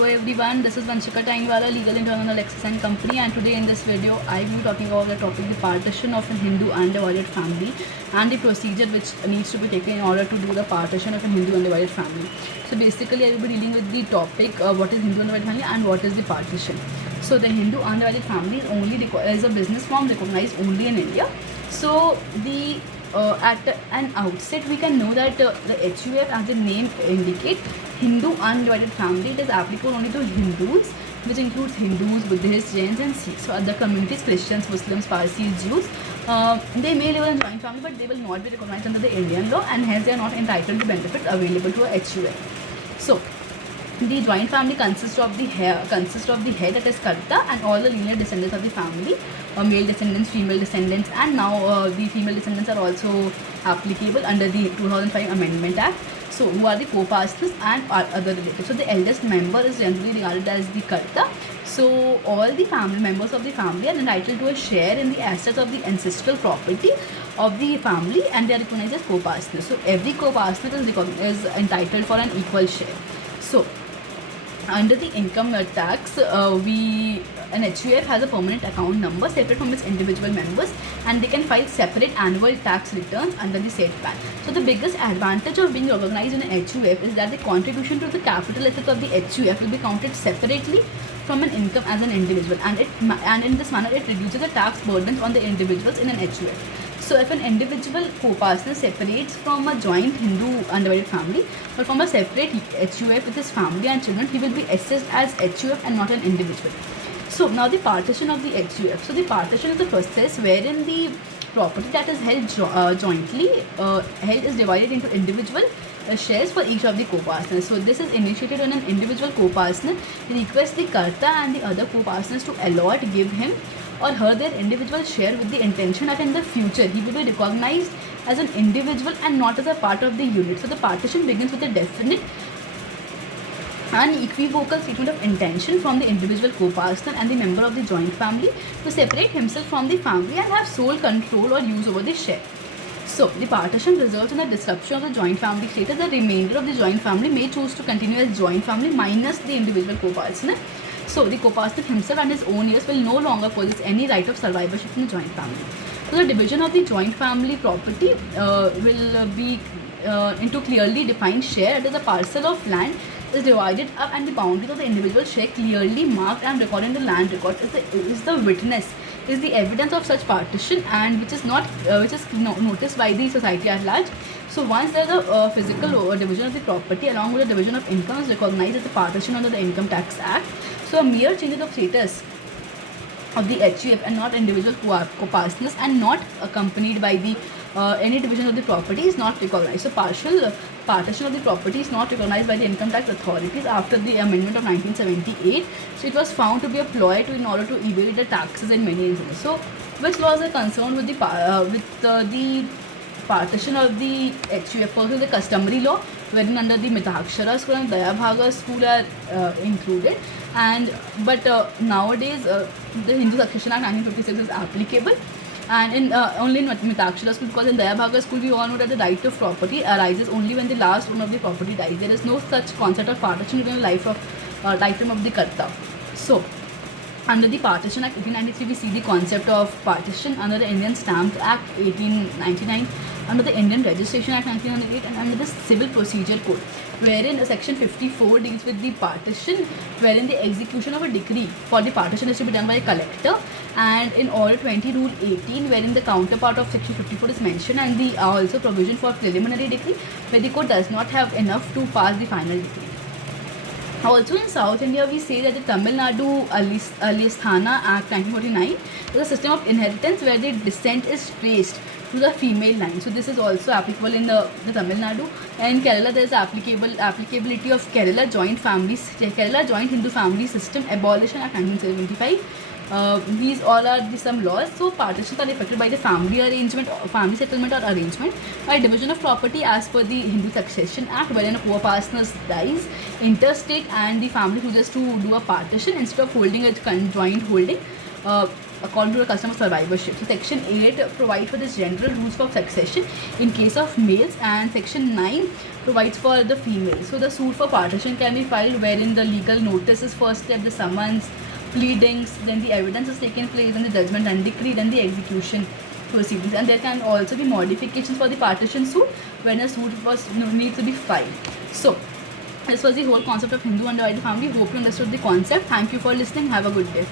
Hello everyone, this is Vanshika Tainwala, legal intern on Lexis and Company, and today in this video I will be talking about the topic the partition of a Hindu undivided family and the procedure which needs to be taken in order to do the partition of a Hindu undivided family. So basically I will be dealing with the topic what is Hindu undivided family and what is the partition. So the Hindu undivided family is a business form recognized only in India. So the at an outset we can know that the HUF, as the name indicates, Hindu undivided family, it is applicable only to Hindus, which includes Hindus, Buddhists, Jains and Sikhs. So other communities, Christians, Muslims, Parsis, Jews, they may live in a joint family but they will not be recognized under the Indian law, and hence they are not entitled to benefits available to a HUF. So the joint family consists of the head, that is Karta, and all the linear descendants of the family, male descendants, female descendants, and now the female descendants are also applicable under the 2005 Amendment Act. So who are the co-partners and other relatives. So the eldest member is generally regarded as the Karta. So all the family members of the family are entitled to a share in the assets of the ancestral property of the family, and they are recognized as co-partners. So every co-partner is entitled for an equal share. So under the income tax, an HUF has a permanent account number separate from its individual members, and they can file separate annual tax returns under the said plan. So the biggest advantage of being recognized in an HUF is that the contribution to the capital assets of the HUF will be counted separately from an income as an individual, and in this manner it reduces the tax burdens on the individuals in an HUF. So if an individual co-partner separates from a joint Hindu undivided family or from a separate HUF with his family and children, he will be assessed as HUF and not an individual. So now the partition of the HUF. So the partition is the process wherein the property that is held jointly held is divided into individual shares for each of the co-partners. So this is initiated when an individual co-partner requests the Karta and the other co-partners to give him or her their individual share with the intention that in the future he will be recognized as an individual and not as a part of the unit. So the partition begins with a definite unequivocal statement of intention from the individual co-partner and the member of the joint family to separate himself from the family and have sole control or use over the share. So the partition results in the disruption of the joint family status. The remainder of the joint family may choose to continue as joint family minus the individual co-partner. So the co-partner himself and his own heirs will no longer possess any right of survivorship in the joint family. So the division of the joint family property will be into clearly defined share. It is a parcel of land is divided up and the boundaries of the individual share clearly marked and recorded in the land record is the witness, is the evidence of such partition, and which is noticed by the society at large. So once there is a physical division of the property along with the division of income is recognized as a partition under the Income Tax Act. So a mere change of status of the HUF and not individual co-partners and not accompanied by the any division of the property is not recognized. So partial partition of the property is not recognized by the income tax authorities after the amendment of 1978. So it was found to be a ploy in order to evade the taxes in many instances. So which laws are concerned with the partition of the HUF? First, the customary law, wherein under the Mitakshara school and Dayabhaga school are included, but nowadays the Hindu Succession Act 1956 is applicable, and in only in Mitakshara school, because in Dayabhaga school we all know that the right of property arises only when the last owner of the property dies. There is no such concept of partition during the lifetime of the Karta. So under the Partition Act 1893, we see the concept of partition under the Indian Stamp Act 1899, under the Indian Registration Act 1908, and under the Civil Procedure Code, wherein section 54 deals with the partition, wherein the execution of a decree for the partition is to be done by a collector, and in Order 20 Rule 18, wherein the counterpart of section 54 is mentioned, and the also provision for preliminary decree, where the court does not have enough to pass the final decree. Also in South India, we say that the Tamil Nadu Alisthana Act 1949 is a system of inheritance where the descent is traced to the female line. So this is also applicable in the Tamil Nadu. And in Kerala, there is applicability of Kerala Joint Hindu Family System Abolition Act 1975. These all are some laws. So partitions are effected by the family arrangement, family settlement or arrangement by division of property as per the Hindu Succession Act, wherein a co-partner dies interstate and the family chooses to do a partition instead of holding a conjoined holding. according to the custom of survivorship. So Section 8 provides for the general rules for succession in case of males, and Section 9 provides for the females. So the suit for partition can be filed wherein the legal notice is first step, the summons, pleadings, then the evidence is taken place, and the judgment and decree, then the execution proceedings. And there can also be modifications for the partition suit when a suit needs to be filed. So this was the whole concept of Hindu undivided family. Hope you understood the concept. Thank you for listening. Have a good day.